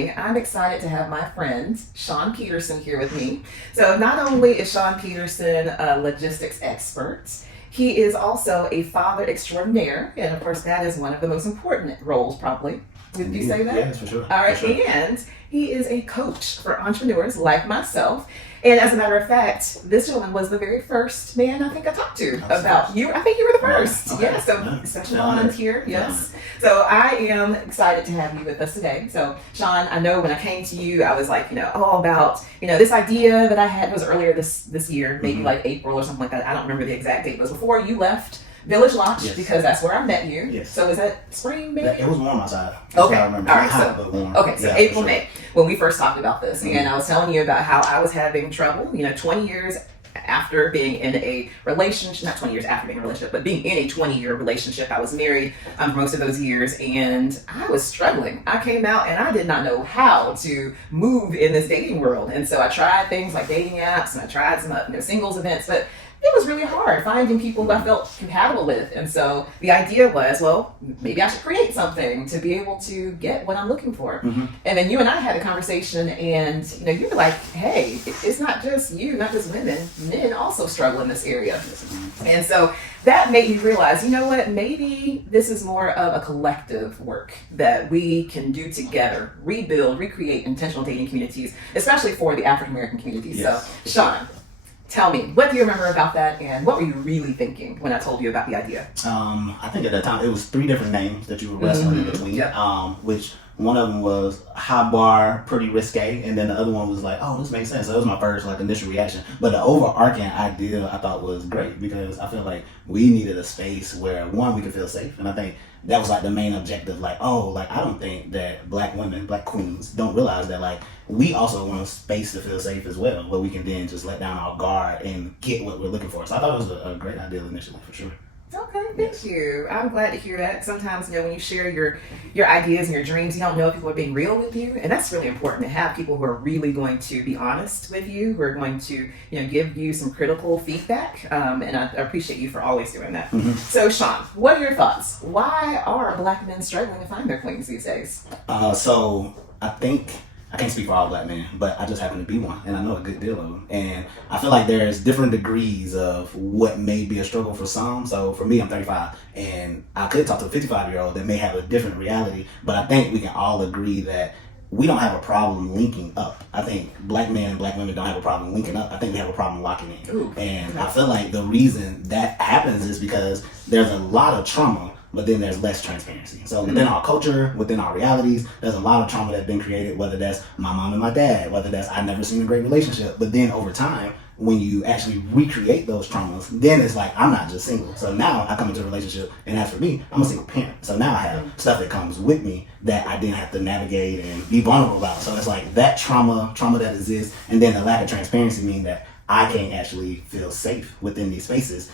everybody. I'm excited to have my friend Shaun Peterson here with me. So, not only is Shaun Peterson a logistics expert, he is also a father extraordinaire, and of course, that is one of the most important roles, probably. Would you say that? Yes, for sure. All right, for sure. And he is a coach for entrepreneurs like myself. And as a matter of fact, this gentleman was the very first man I think I talked to about you. I think you were the first. Okay. Yeah, so special volunteer, yes. So I am excited to have you with us today. So Shaun, I know when I came to you, I was like, all about, this idea that I had was earlier this year, maybe like April or something like that. I don't remember the exact date. It was before you left Village Launch because that's where I met you. Yes. So is that spring, maybe? It was warm outside. Okay. I remember. All right. Hot, but warm. Okay. So yeah, April, sure. May, when we first talked about this, and I was telling you about how I was having trouble. 20 years after being in a relationship, not 20 years after being in a relationship, but being in a 20-year relationship. I was married for most of those years, and I was struggling. I came out and I did not know how to move in this dating world, and so I tried things like dating apps, and I tried some singles events, but it was really hard finding people who I felt compatible with. And so the idea was, well, maybe I should create something to be able to get what I'm looking for. And then you and I had a conversation, and you were like, hey, it's not just you, not just women, men also struggle in this area. And so that made me realize, what, maybe this is more of a collective work that we can do together, rebuild, recreate intentional dating communities, especially for the African American community. Yes. So Shaun, tell me, what do you remember about that, and what were you really thinking when I told you about the idea? I think at that time it was 3 different names that you were wrestling in between. Yep. Which one of them was high bar, pretty risque, and then the other one was like, oh, this makes sense. So that was my first initial reaction. But the overarching idea I thought was great because I feel like we needed a space where one, we could feel safe, and I think that was the main objective. I don't think that black women, black queens, don't realize that we also want a space to feel safe as well, where we can then just let down our guard and get what we're looking for. So I thought it was a great idea initially, for sure. Okay, thank you. I'm glad to hear that. Sometimes, when you share your ideas and your dreams, you don't know if people are being real with you, and that's really important to have people who are really going to be honest with you, who are going to, give you some critical feedback. And I appreciate you for always doing that. So, Shaun, what are your thoughts? Why are black men struggling to find their queens these days? So I think I can't speak for all black men, but I just happen to be one, and I know a good deal of them. And I feel like there's different degrees of what may be a struggle for some. So for me, I'm 35, and I could talk to a 55-year-old that may have a different reality, but I think we can all agree that we don't have a problem linking up. I think black men and black women don't have a problem linking up. I think we have a problem locking in. Ooh. And I feel like the reason that happens is because there's a lot of trauma, but then there's less transparency. So within our culture, within our realities, there's a lot of trauma that's been created, whether that's my mom and my dad, whether that's I never seen a great relationship. But then over time, when you actually recreate those traumas, then it's I'm not just single. So now I come into a relationship, and as for me, I'm a single parent. So now I have stuff that comes with me that I didn't have to navigate and be vulnerable about. So it's that trauma that exists, and then the lack of transparency mean that I can't actually feel safe within these spaces,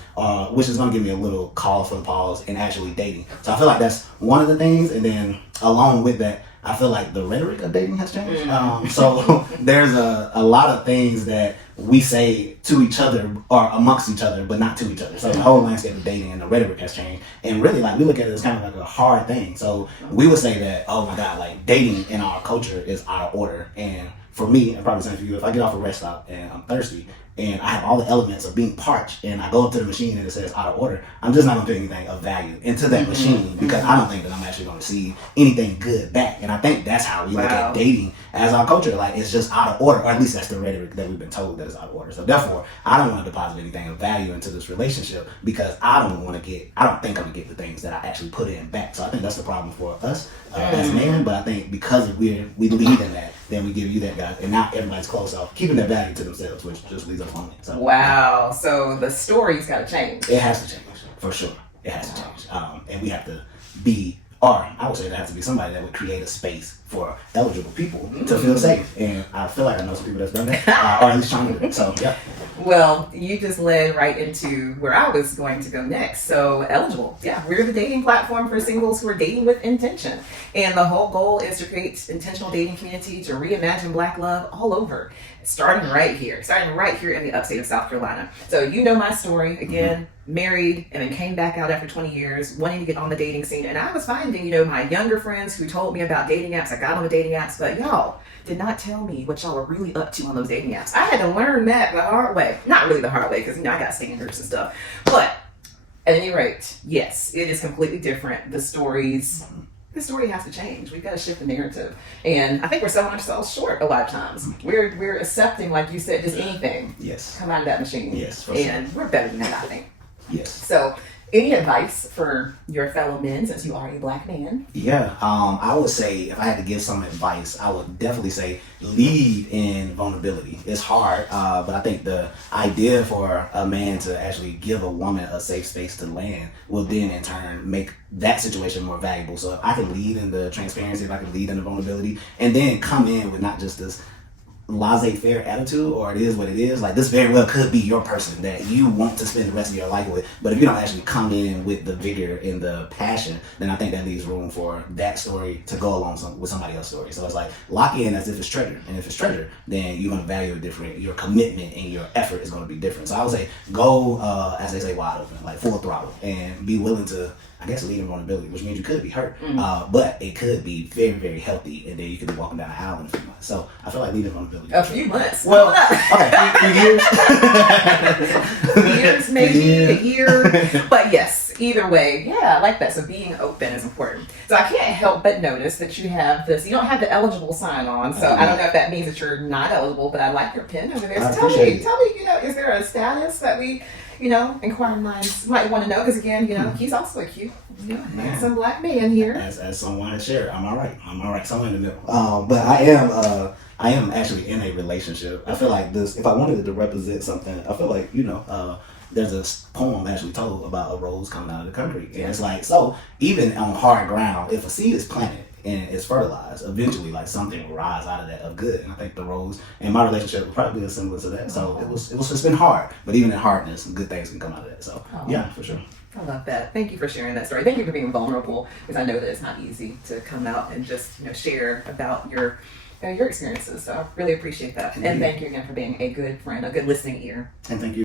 which is going to give me a little cause for the pause in actually dating. So I feel like that's one of the things. And then along with that, I feel like the rhetoric of dating has changed. So there's a lot of things that we say to each other or amongst each other, but not to each other. So the whole landscape of dating and the rhetoric has changed. And really, we look at it as kind of a hard thing. So we would say that, oh my God, dating in our culture is out of order. And for me, and probably the same for you, if I get off a rest stop and I'm thirsty, and I have all the elements of being parched, and I go up to the machine and it says out of order, I'm just not going to put anything of value into that machine because I don't think that I'm actually going to see anything good back. And I think that's how we look at dating as our culture. It's just out of order, or at least that's the rhetoric that we've been told that is out of order. So therefore, I don't want to deposit anything of value into this relationship because I don't think I'm going to get the things that I actually put in back. So I think that's the problem for us as men. But I think because we lead in that, then we give you that, guys, and now everybody's close off keeping that value to themselves, which just leaves us lonely. So, wow. So the story's got to change. It has to change, for sure. It has to change. And we have to be, or I would say there has to be somebody that would create a space for eligible people to feel safe. And I feel like I know some people that's done that, or at least trying to do it. So, yeah. Well, you just led right into where I was going to go next. So, Eligible. Yeah, we're the dating platform for singles who are dating with intention. And the whole goal is to create intentional dating community to reimagine Black love all over. Starting right here in the upstate of South Carolina. So, you know my story. Again, married and then came back out after 20 years, wanting to get on the dating scene. And I was finding, my younger friends who told me about dating apps. I got on the dating apps, but y'all did not tell me what y'all were really up to on those dating apps. I had to learn that the hard way. Not really the hard way, because I got standards and stuff. But at any rate, yes, it is completely different. The story has to change. We've got to shift the narrative. And I think we're selling ourselves short a lot of times. We're accepting, like you said, just anything. Yes. Come out of that machine. Yes, for and we're better than that, I think. Yes. So, any advice for your fellow men, since you are a Black man? Yeah, I would say if I had to give some advice, I would definitely say lead in vulnerability. It's hard, but I think the idea for a man to actually give a woman a safe space to land will then in turn make that situation more valuable. So if I can lead in the transparency, if I can lead in the vulnerability, and then come in with not just this laissez-faire attitude, or it is what it is, like this very well could be your person that you want to spend the rest of your life with, but if you don't actually come in with the vigor and the passion, then I think that leaves room for that story to go along with somebody else's story. So it's like lock in as if it's treasure, and if it's treasure, then you're going to value it different. Your commitment and your effort is going to be different. So I would say go, as they say, wide open, like full throttle, and be willing to, I guess, lead in vulnerability, which means you could be hurt, but it could be very, very healthy, and then you could be walking down the aisle in a few months. So I feel like leading vulnerability. A few months. Well, okay, few years. Years, maybe a year. But yes, either way, yeah, I like that. So being open is important. So I can't help but notice that you have this. You don't have the eligible sign on, so I don't know if that means that you're not eligible. But I like your pen over there. So tell me, is there a status that we, inquiring minds might want to know? Because again, he's also a cute, handsome Black man here. As someone has shared, I'm all right, somewhere in the middle. But I am actually in a relationship. I feel like this, if I wanted it to represent something, I feel like, there's a poem actually told about a rose coming out of the concrete. And it's like, so even on hard ground, if a seed is planted and it's fertilized, eventually like something will rise out of that of good. And I think the rose in my relationship would probably be a similar to that. So it's been hard, but even in hardness, good things can come out of that. So yeah, for sure. I love that. Thank you for sharing that story. Thank you for being vulnerable, because I know that it's not easy to come out and just share about your experiences. So I really appreciate that. And thank you again for being a good friend, a good listening ear. And thank you.